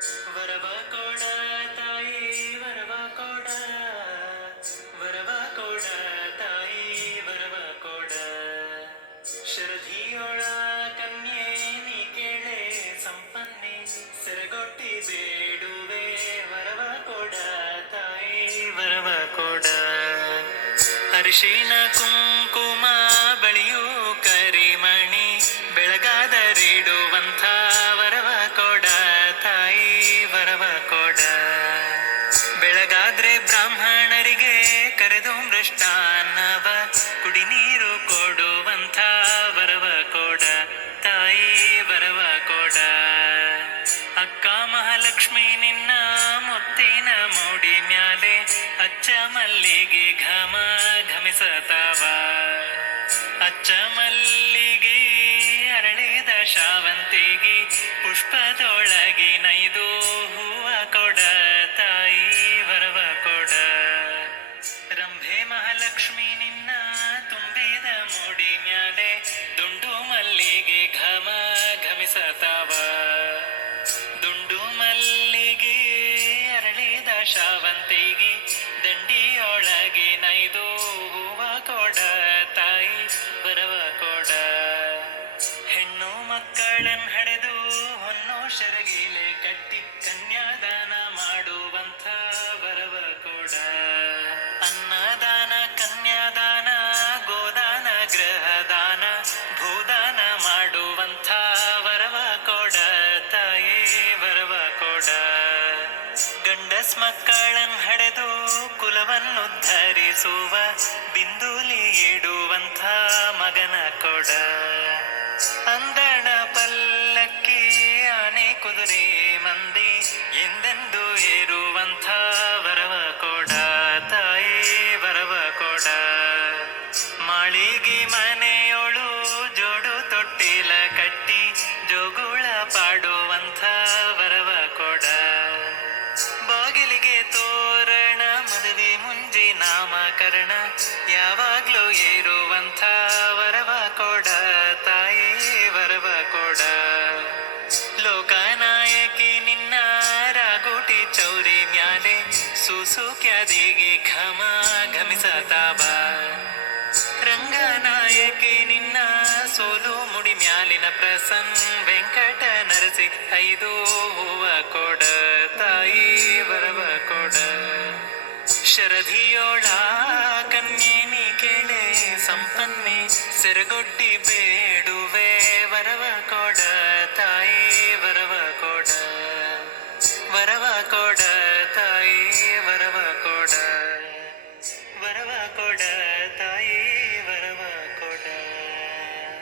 ವರವ ಕೊಡ ತಾಯಿ ವರವ ಕೊಡ, ವರವ ಕೊಡ ತಾಯಿ ವರವ ಕೊಡ. ಶರಧಿಯೊಳ ಕನ್ಯೆ ನೀ ಕೇಳೆ ಸಂಪನ್ನೆ, ಸೆರಗೊಟ್ಟಿ ಬೇಡುವೆ ವರವ ಕೊಡ ತಾಯಿ ವರವ ಕೊಡ. ಅರಿಶಿನ ಕುಂಕುಮ ಬಳಿಯು ಕರಿಮಣಿ, ಬೆಳಗಾದರಿಡುವಂಥ ವರವ ಕೊಡ ತಾಯಿ ವರವ ಕೊಡ. ಬೆಳಗಾದ್ರೆ ಬ್ರಾಹ್ಮಣರಿಗೆ ಕರೆದು ಮೃಷ್ಟಾನ್ನವ, ಕುಡಿ ನೀರು ಕೊಡುವಂಥ ವರವ ಕೊಡ ತಾಯಿ ವರವ ಕೊಡ. ಅಕ್ಕ ಮಹಾಲಕ್ಷ್ಮಿ ನಿನ್ನ ಮುತ್ತಿನ ಮೂಡಿ ಮ್ಯಾಲೆ, ಅಚ್ಚ ಮಲ್ಲಿಗೆ ಘಮ ಘಮಿಸತಾವ. ಅಚ್ಚ ಮಲ್ಲಿಗೆ ಅರಳಿದ ಶಾವಂತಿಗೆ, ಪುಷ್ಪದೊಳಗಿನೈದು ಹೂವ ಕೊಡ ತಾಯಿ ವರವ ಕೊಡ. ರಂಭೆ ಮಹಾಲಕ್ಷ್ಮಿ ನಿನ್ನ ತುಂಬಿದ ಮೂಡಿ ಮ್ಯಾಲೆ, ದುಂಡು ಮಲ್ಲಿಗೆ ಘಮ ಘಮಿಸತಾವ. ದುಂಡು ಮಲ್ಲಿಗೆ ಅರಳಿದ ಶಾವಂತಿಗೆ, ದಂಡಿಯೊಳಗಿನೈದು ಹೂವ ಕೊಡ ತಾಯಿ ವರವ ಕೊಡ. ಹೆಣ್ಣು ಮಕ್ಕಳನ್ ಹಡೆದು ಹೊನ್ನು ಶರಗಿಲೆ ಕಟ್ಟಿ, ಕನ್ಯಾದಾನ ಮಾಡುವಂಥ ವರವ ಕೊಡ. ಅನ್ನದಾನ ಕನ್ಯಾದಾನ ಗೋದಾನ ಗೃಹದಾನ, ಭೂದಾನ ಮಾಡುವಂಥ ವರವ ಕೊಡ ತಾಯಿ ವರವ ಕೊಡ. ಗಂಡಸ್ ಮಕ್ಕಳನ್ ಹಡೆದು ಕುಲವನ್ನುದ್ಧರಿಸುವ, ಬಿಂದುಲಿ ಇಡುವಂಥ ಮಗನ ಕೊಡ. ಅಂದಣ ಪಲ್ಲಕ್ಕಿ ಆನೆ ಕುದುರೆ ಮಂದಿ, ಎಂದೆಂದು ಏರುವಂಥ ವರವ ಕೊಡ ತಾಯಿ ವರವ ಕೊಡ. ಮಾಳಿಗೆ ಮನೆಯೊಳು ಜೋಡು ತೊಟ್ಟಿಲ ಕಟ್ಟಿ, ಜೋಗುಳ ಪಾಡುವಂಥ ವರವ ಕೊಡ. ಬಾಗಿಲಿಗೆ ತೋರಣ ಮದುವೆ ಮುಂಜಿ ನಾಮಕರಣ, ಯಾವಾಗ್ಲೂ ಏರುವಂಥ ವರವ ಕೊಡ ತಾಯಿ ವರವ ಕೊಡ. ಲೋಕನಾಯಕಿ ನಿನ್ನ ರಾಗೋಟಿ ಚೌರಿ ಮ್ಯಾಲೆ, ಸುಸುಕ್ಯಾದಿಗೆ ಘಮ ಘಮಿಸತಾವ. ರಂಗನಾಯಕಿ ನಿನ್ನ ಸೋಲು ಮುಡಿ ಮ್ಯಾಲಿನ ಪ್ರಸನ್, ವೆಂಕಟ ನರಸಿ ಐದು ಹೂವ ಕೊಡ ತಾಯಿ ವರವ ಕೊಡ. ಶರಧಿಯೋಳ ಕನ್ಯೆ ನೀ ಕೇಳೆ ಸಂಪನ್ನೆ, ಸೆರಗೊಟ್ಟಿ ಬೇ